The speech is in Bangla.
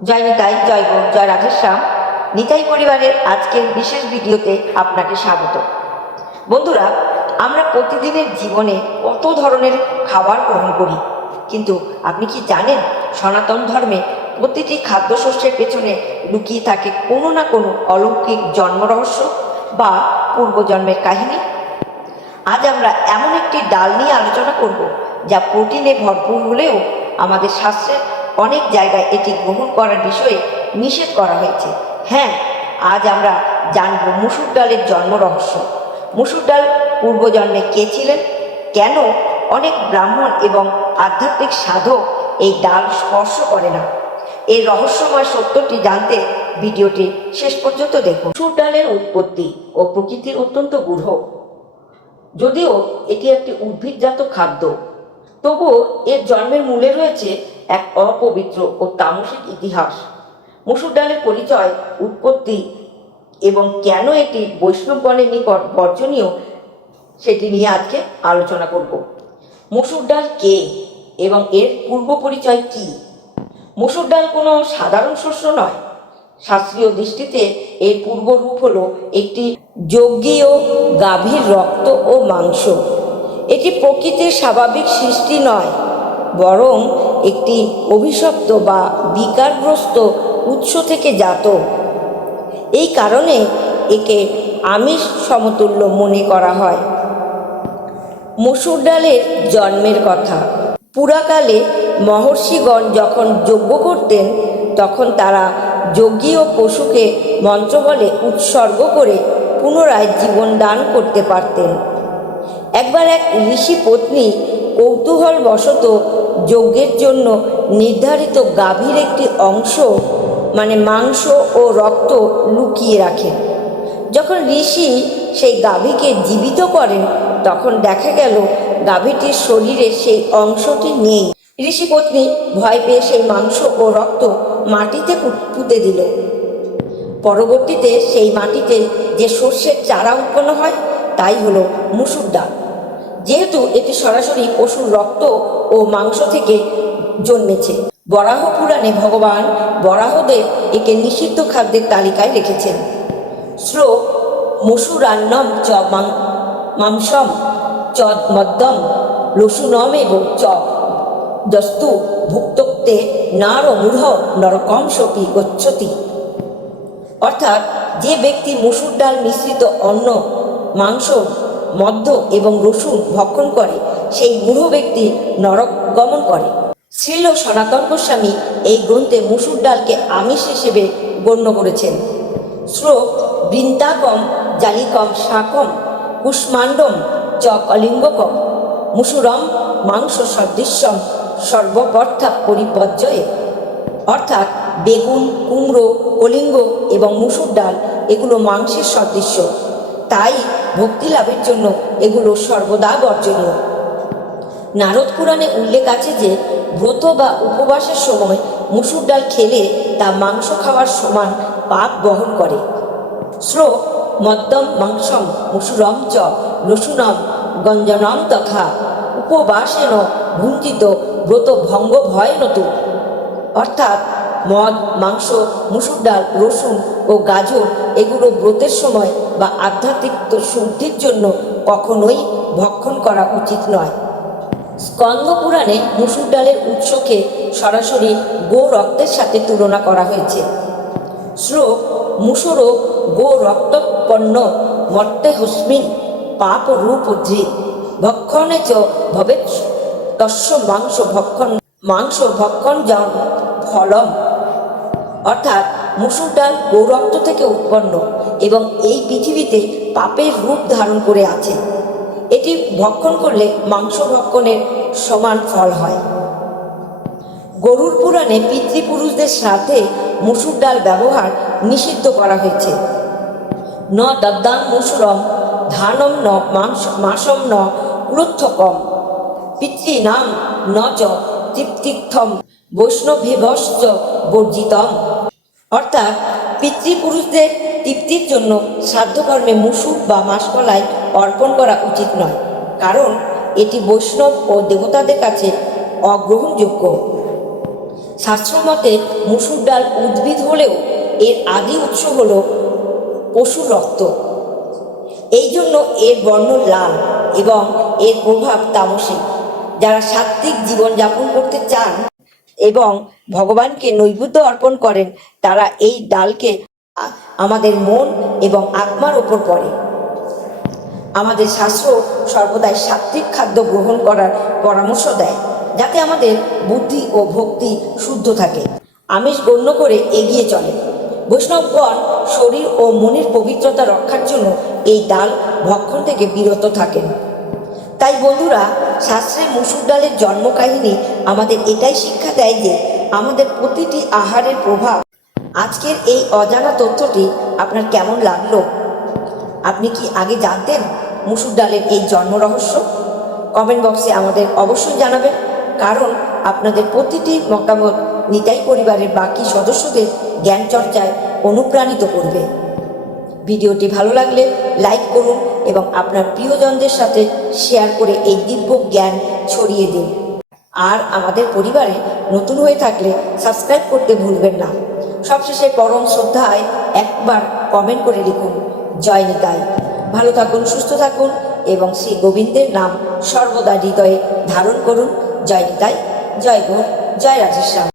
জয় নিতাই, জয় গুরু, জয় রাধেশ্যাম। নিতাই পরিবারের আজকের বিশেষ ভিডিওতে আপনাকে স্বাগত। বন্ধুরা, আমরা প্রতিদিনের জীবনে কত ধরনের খাবার গ্রহণ করি, কিন্তু আপনি কি জানেন সনাতন ধর্মে প্রতিটি খাদ্যশস্যের পেছনে লুকিয়ে থাকে কোনো না কোনো অলৌকিক জন্ম রহস্য বা পূর্বজন্মের কাহিনী। আজ আমরা এমন একটি ডাল নিয়ে আলোচনা করব যা প্রোটিনে ভরপুর হলেও আমাদের শাস্ত্রে অনেক জায়গায় এটি গ্রহণ করার বিষয়ে নিষেধ করা হয়েছে। হ্যাঁ, আজ আমরা জানব মুসুর ডালের জন্ম রহস্য। মুসুর ডাল পূর্বজন্মে কে ছিলেন, কেন অনেক ব্রাহ্মণ এবং আধ্যাত্মিক সাধক এই ডাল স্পর্শ করে না। এই রহস্যময় সত্যটি জানতে ভিডিওটি শেষ পর্যন্ত দেখুন। মুসুর ডালের উৎপত্তি ও প্রকৃতির অত্যন্ত গূঢ়। যদিও এটি একটি উদ্ভিদজাত খাদ্য, তবুও এর জন্মের মূলে রয়েছে এক অপবিত্র ও তামসিক ইতিহাস। মুসুর ডালের পরিচয়, উৎপত্তি এবং কেন এটি বৈষ্ণবগণের নিকট বর্জনীয় সেটি নিয়ে আজকে আলোচনা করব। মুসুর ডাল কে এবং এর পূর্ব পরিচয় কি? মুসুর ডাল কোনো সাধারণ শস্য নয়। শাস্ত্রীয় দৃষ্টিতে এর পূর্বরূপ হলো একটি যজ্ঞীয় গাভীর রক্ত ও মাংস। এটি প্রকৃতির স্বাভাবিক সৃষ্টি নয়, বরং একটি অভিশপ্ত বা বিকারগ্রস্ত উৎস থেকে জাত। এই কারণে একে আমিষ সমতুল্য মনে করা হয়। মুসুর ডালের জন্মের কথা। পুরাকালে মহর্ষিগণ যখন যজ্ঞ করতেন, তখন তারা যজ্ঞীয় পশুকে মন্ত্রবলে উৎসর্গ করে পুনরায় জীবন দান করতে পারতেন। একবার এক ঋষি পত্নী কৌতূহলবশত যজ্ঞের জন্য নির্ধারিত গাভীর একটি অংশ মানে মাংস ও রক্ত লুকিয়ে রাখেন। যখন ঋষি সেই গাভীকে জীবিত করেন, তখন দেখা গেল গাভীটির শরীরে সেই অংশটি নেই। ঋষি পত্নী ভয় পেয়ে সেই মাংস ও রক্ত মাটিতে পুঁতে দিল। পরবর্তীতে সেই মাটিতে যে শস্যের চারা উৎপন্ন হয় তাই হলো মুসুর ডাল। যেহেতু এটি সরাসরি পশুর রক্ত ও মাংস থেকে জন্মেছে, বরাহ পুরাণে ভগবান বরাহদেব একে নিষিদ্ধ খাদ্যের তালিকায় রেখেছেন। শ্লোক: মসুরান্নম চ মাংসম চ মদ্যম লসুনমেব চ দস্তু ভুক্তক্তে নার মূঢ় নরকম সপি গচ্ছতি। অর্থাৎ, যে ব্যক্তি মসুর ডাল মিশ্রিত অন্ন, মাংস, মদ্য এবং রসুন ভক্ষণ করে, সেই মূঢ় ব্যক্তি নরক গমন করে। শ্রীল সনাতন গোস্বামী এই গ্রন্থে মসুর ডালকে আমিষ হিসেবে গণ্য করেছেন। শ্লোক: বৃন্তাকম জালিকম শাকম কুষ্মাণ্ডম চ কলিঙ্গকম মুসুরম মাংস সদৃশ্যম সর্বপর্থা পরিপর্যয়ে। অর্থাৎ, বেগুন, কুমড়ো, কলিঙ্গ এবং মুসুর ডাল এগুলো মাংসের সদৃশ্য, তাই ভক্তি লাভের জন্য এগুলো সর্বদা বর্জনীয়। নারদ পুরাণে উল্লেখ আছে যে ব্রত বা উপবাসের সময় মুসুর ডাল খেলে তা মাংস খাওয়ার সমান পাপ বহন করে। শ্লোক: মদ্যম মাংসম মুসুরম চ লসুনম গঞ্জনম তথা উপবাসেন ভুঞ্জিত ব্রত ভঙ্গ ভয় নতু। অর্থাৎ, মদ, মাংস, মুসুর ডাল, রসুন ও গাজর এগুলো ব্রতের সময় বা আধ্যাত্মিক শুদ্ধির জন্য কখনোই ভক্ষণ করা উচিত নয়। স্কন্দ পুরাণে মুসুর ডালের উৎসকে সরাসরি গো রক্তের সাথে তুলনা করা হয়েছে। শ্লোক: মুসুর গো রক্তোৎপন্ন মর্তে হস্মিন পাপ রূপ ধৃত ভক্ষণে চ ভবেৎ তস্য মাংস ভক্ষণ জন ফলম। অর্থাৎ, মুসুর ডাল গৌরক্ত থেকে উৎপন্ন এবং এই পৃথিবীতে পাপের রূপ ধারণ করে আছে। এটি ভক্ষণ করলে মাংস ভক্ষণের সমান ফল হয়। গরুড় পুরাণে পিতৃপুরুষদের শ্রাদ্ধে মুসুর ডাল ব্যবহার নিষিদ্ধ করা হয়েছে। ন দদ্দাং মুসুরম ধানম ন মাসম ন ক্রুদ্ধকম পিতৃনাম ন চ তৃপ্তির্থম বৈষ্ণবেভশ্চ বর্জিতম। অর্থাৎ, পিতৃপুরুষদের তৃপ্তির জন্য শ্রাদ্ধকর্মে মুসুর বা মাসকলাই অর্পণ করা উচিত নয়, কারণ এটি বৈষ্ণব ও দেবতাদের কাছে অগ্রহণযোগ্য। শাস্ত্রমতে মসুর ডাল উদ্ভিদ হলেও এর আদি উৎস হল পশুর রক্ত। এই জন্য এর বর্ণ লাল এবং এর প্রভাব তামসিক। যারা সাত্ত্বিক জীবনযাপন করতে চান এবং ভগবানকে নৈবেদ্য অর্পণ করেন, তারা এই ডালকে আমাদের মন এবং আত্মার ওপর পড়ে। আমাদের শাস্ত্র সর্বদাই সাত্ত্বিক খাদ্য গ্রহণ করার পরামর্শ দেয়, যাতে আমাদের বুদ্ধি ও ভক্তি শুদ্ধ থাকে। আমিষ গণ্য করে এগিয়ে চলে। বৈষ্ণবগণ শরীর ও মনের পবিত্রতা রক্ষার জন্য এই ডাল ভক্ষণ থেকে বিরত থাকেন। তাই বন্ধুরা, শাস্ত্রে মসুর ডালের জন্মকাহিনী আমাদের এটাই শিক্ষা দেয় যে আমাদের প্রতিটি আহারের প্রভাব। আজকের এই অজানা তথ্যটি আপনার কেমন লাগলো? আপনি কি আগে জানতেন মসুর ডালের এই জন্ম রহস্য? কমেন্ট বক্সে আমাদের অবশ্যই জানাবেন, কারণ আপনাদের প্রতিটি মতামত নিতাই পরিবারের বাকি সদস্যদের জ্ঞান চর্চায় অনুপ্রাণিত করবে। ভিডিওটি ভালো লাগলে লাইক করুন এবং আপনার প্রিয়জনদের সাথে শেয়ার করে এই দিব্য জ্ঞান ছড়িয়ে দিন। আর আমাদের পরিবারে নতুন হয়ে থাকলে সাবস্ক্রাইব করতে ভুলবেন না। সবশেষে পরম শ্রদ্ধায় একবার কমেন্ট করে লিখুন, জয় নিতাই। ভালো থাকুন, সুস্থ থাকুন এবং শ্রী গোবিন্দের নাম সর্বদা হৃদয়ে ধারণ করুন। জয় নিতাই, জয় গৌর, জয় রাধেশ্যাম।